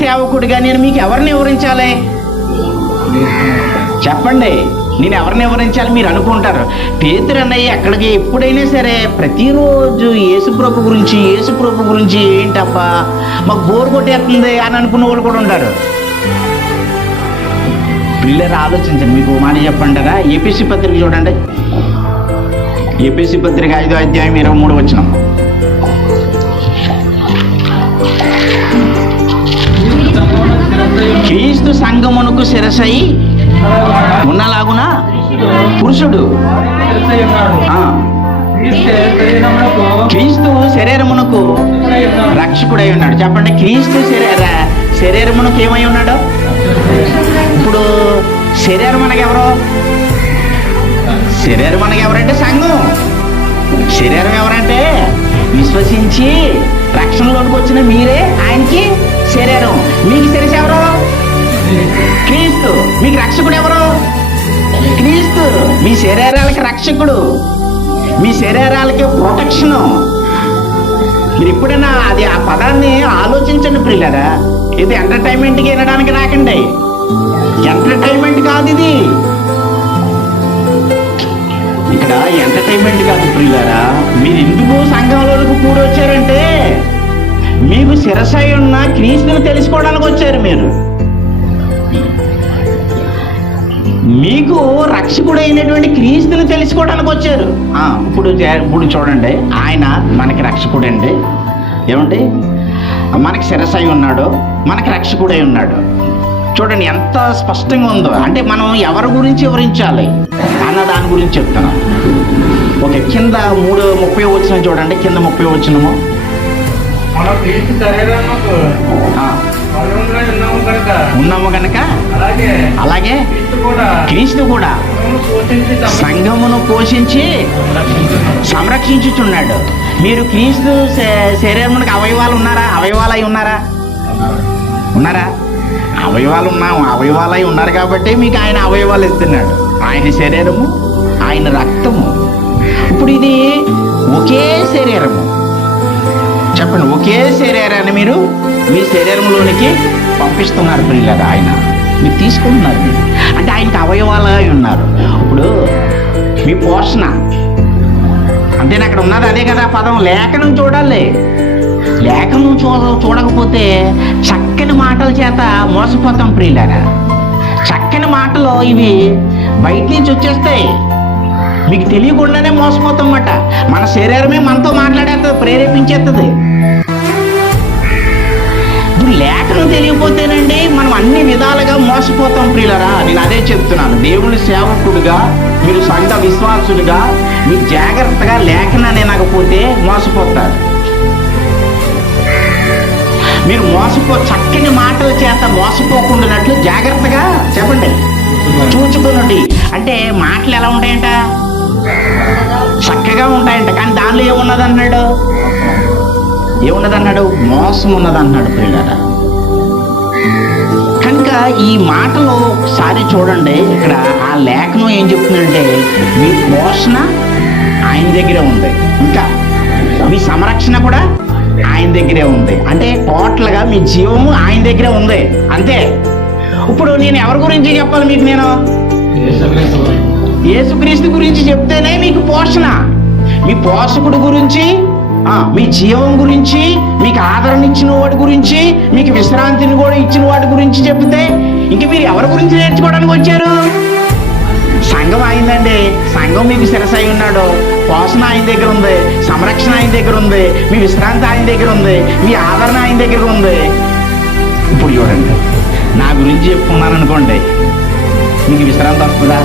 సేవకుడిగా నేను మీకు ఎవరిని వివరించాలి? చెప్పండి, నేను ఎవరిని వివరించాలి? మీరు అనుకుంటారు పేతురు అన్నయ్య ఎక్కడికి ఎప్పుడైనా సరే ప్రతిరోజు యేసుప్రభు గురించి ఏంటబ్బా మాకు బోర్ కొట్టేస్తుంది అని అనుకున్న వాళ్ళు కూడా ఉంటారు. పిల్లలు ఆలోచించండి, మీకు మాట చెప్పంటారా? ఏపీసీ పత్రిక చూడండి, ఏపీసీ పత్రిక 5వ అధ్యాయం 23వ వచనం. క్రీస్తు సంఘమునకు శిరసై ఉన్నలాగున పురుషుడు క్రీస్తు శరీరమునకు రక్షకుడై ఉన్నాడు. చెప్పండి, క్రీస్తు శరీరమునకు ఏమై ఉన్నాడు? ఇప్పుడు శరీరం మనకి ఎవరంటే సంఘం. శరీరం ఎవరంటే విశ్వసించి రక్షణలోనికి వచ్చిన మీరే ఆయనకి శరీరం. మీకు శిరస్సు ఎవరు? క్రీస్తు. మీకు రక్షకుడు ఎవరు? క్రీస్తు. మీ శరీరాలకి రక్షకుడు, మీ శరీరాలకి ప్రొటెక్షను. మీరు ఎప్పుడైనా అది ఆ పదాన్ని ఆలోచించండి ప్రియులారా. ఇది ఎంటర్టైన్మెంట్కి వినడానికి రాకండి, ఎంటర్టైన్మెంట్ కాదు ఇది. ఇక్కడ ఎంటర్టైన్మెంట్ కాదు ప్రియులారా. మీరు ఎందుకు సంఘంలోకి కూడి వచ్చారంటే మీకు శిరసై ఉన్న క్రీస్తుని తెలుసుకోవడానికి వచ్చారు. మీకు రక్షకుడైనటువంటి క్రీస్తుని తెలుసుకోవడానికి వచ్చారు. ఇప్పుడు చూడండి, ఆయన మనకి రక్షకుడండి. ఏమండి, మనకి శిరసై ఉన్నాడు, మనకి రక్షకుడై ఉన్నాడు. చూడండి ఎంత స్పష్టంగా ఉందో. అంటే మనం ఎవరి గురించి వివరించాలి అన్న దాని గురించి చెప్తున్నాం. ఓకే, కింద 3:30 వచనం చూడండి. కింద 30 వచనము, ఉన్నాము కనుక అలాగే క్రీస్తు కూడా సంఘమును పోషించి సంరక్షించుచున్నాడు. మీరు క్రీస్తు శరీరమునికి అవయవాలు ఉన్నారా? అవయవాలై ఉన్నారా? అవయవాలై ఉన్నారు కాబట్టి మీకు ఆయన అవయవాలు ఇస్తున్నాడు. ఆయన శరీరము, ఆయన రక్తము. ఇప్పుడు ఇది ఒకే శరీరము. చెప్పండి, ఒకే శరీరాన్ని మీరు మీ శరీరంలోనికి పంపిస్తున్నారు ప్రియులారా. ఆయన మీరు తీసుకుంటున్నారు. మీరు అంటే ఆయనకి అవయవాలై ఉన్నారు. ఇప్పుడు మీ పోషణ అంటే అక్కడ ఉన్నది అదే కదా పదం. లేఖనం చూడాలి. లేఖనం చూడకపోతే చక్కని మాటల చేత మోసపోతాం ప్రియులారా. చక్కని మాటలు ఇవి బయట నుంచి వచ్చేస్తాయి, మీకు తెలియకుండానే మోసపోతాం అన్నమాట. మన శరీరమే మనతో మాట్లాడేస్తుంది, ప్రేరేపించేస్తుంది. ఇప్పుడు లేఖనం తెలియకపోతేనండి మనం అన్ని విధాలుగా మోసపోతాం ప్రియులారా. నేను అదే చెప్తున్నాను. దేవుని సేవకుడుగా, మీరు సంఘ విశ్వాసులుగా మీరు జాగ్రత్తగా లేఖనాన్ని వినకపోతే మోసపోతారు. మీరు చక్కని మాటల చేత మోసపోకుండానట్లు జాగ్రత్తగా చెప్పండి, చూచుకున్నట్టు. అంటే మాటలు ఎలా ఉంటాయంట? చక్కగా ఉంటాయంట. కానీ దానిలో ఏమున్నదన్నాడు? మోసం ఉన్నదన్నాడు పిల్లరా. కనుక ఈ మాటలో ఒకసారి చూడండి. ఇక్కడ ఆ లేఖనం ఏం చెప్తుందంటే మీ పోషణ ఆయన దగ్గరే ఉంది, ఇంకా మీ సంరక్షణ కూడా ఆయన దగ్గరే ఉంది. అంటే టోటల్గా మీ జీవము ఆయన దగ్గరే ఉంది, అంతే. ఇప్పుడు నేను ఎవరి గురించి చెప్పాలి మీకు? నేను యేసుక్రీస్తు గురించి చెప్తేనే మీకు పోషణ. మీ పోషకుడు గురించి, మీ జీవం గురించి, మీకు ఆదరణ ఇచ్చిన వాడి గురించి, మీకు విశ్రాంతిని కూడా ఇచ్చిన వాడి గురించి చెప్తే ఇంక మీరు ఎవరి గురించి నేర్చుకోవడానికి వచ్చారు? సంఘం అయిందండి. సంఘం మీకు శిరసై ఉన్నాడు. పోషణ ఆయన దగ్గర ఉంది, సంరక్షణ ఆయన దగ్గర ఉంది, మీ విశ్రాంతి ఆయన దగ్గర ఉంది, మీ ఆదరణ ఆయన దగ్గర ఉంది. ఇప్పుడు చూడండి, నా గురించి చెప్పుకున్నాను అనుకోండి, మీకు విశ్రాంతి వస్తుందా?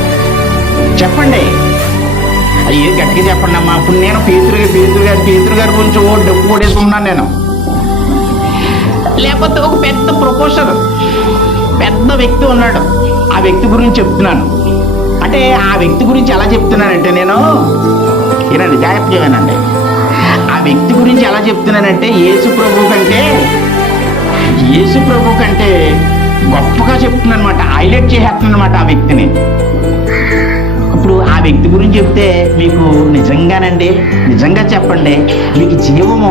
చెప్పండి, అయ్యే గట్టిగా చెప్పండి అమ్మా. ఇప్పుడు నేను పేతురు గారి గురించి డబ్బు కొడేసుకున్నాను నేను. లేకపోతే ఒక పెద్ద ప్రొపోజర్, పెద్ద వ్యక్తి ఉన్నాడు, ఆ వ్యక్తి గురించి చెప్తున్నాను. అంటే ఆ వ్యక్తి గురించి ఎలా చెప్తున్నానంటే నేను ఏనండి, జాగ్రత్తగా వినండి. ఆ వ్యక్తి గురించి ఎలా చెప్తున్నానంటే యేసు ప్రభు కంటే గొప్పగా చెప్తున్నాను అనమాట. హైలైట్ చేసేస్తున్నాను అనమాట ఆ వ్యక్తిని. ఇప్పుడు ఆ వ్యక్తి గురించి చెప్తే మీకు నిజంగానండి, నిజంగా చెప్పండి, మీకు జీవము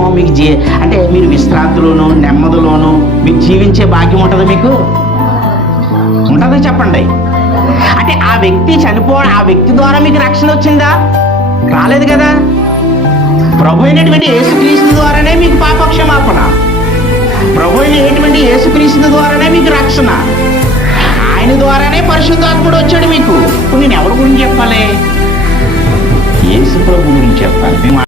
అంటే మీరు విశ్రాంతిలోను నెమ్మదిలోను మీకు జీవించే భాగ్యం ఉంటుంది. మీకు ఉంటుందో చెప్పండి. అంటే ఆ వ్యక్తి ఆ వ్యక్తి ద్వారా మీకు రక్షణ వచ్చిందా? రాలేదు కదా. ప్రభు అయినటువంటి యేసుక్రీస్తు ద్వారానే మీకు పాపక్షమాపణ, ప్రభు అయినటువంటి యేసుక్రీస్తు ద్వారానే మీకు రక్షణ, ఆయన ద్వారానే పరిశుద్ధాత్ముడు వచ్చాడు మీకు. ఇప్పుడు నేను ఎవరి గురించి చెప్పాలి? యేసు ప్రభు గురించి చెప్పాలి.